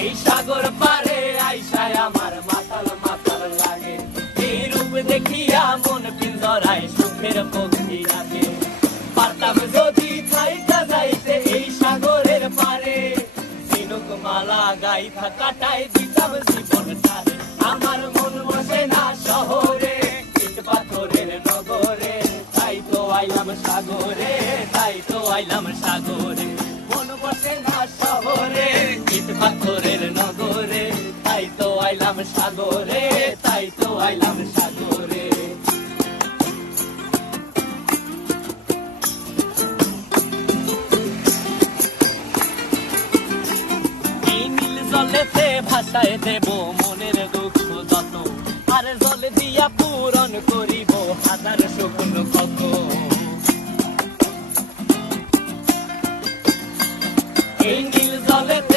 এই সাগর পারে আইসায় আমার মাতাল মাতাল লাগে, এই রূপ দেখিয়া মন পিঞ্জরায় সুখের পক্ষী রাখে। পারতাম যদি থাইকা যাইতে এই সাগরের পারে, ঝিনুক মালা গাইথা কাটাই দিতাম জীবনটারে। আমার মন বসে না শহরে, ইট পাথরের নগরে, তাই তো আইলাম সাগরে, তাই তো আইলাম সাগরে। মন বসে না শহরে, ইট পাথরের নগরে, তাই তো আইলাম সাগরে, তাই তো আইলাম সাগরে। জলেতে ভাসায় দেব মনের দুঃখ যত, আর জল দিয়া পূরণ করিব হাজার শুকনো ক্ষত। এই নীল জলেতে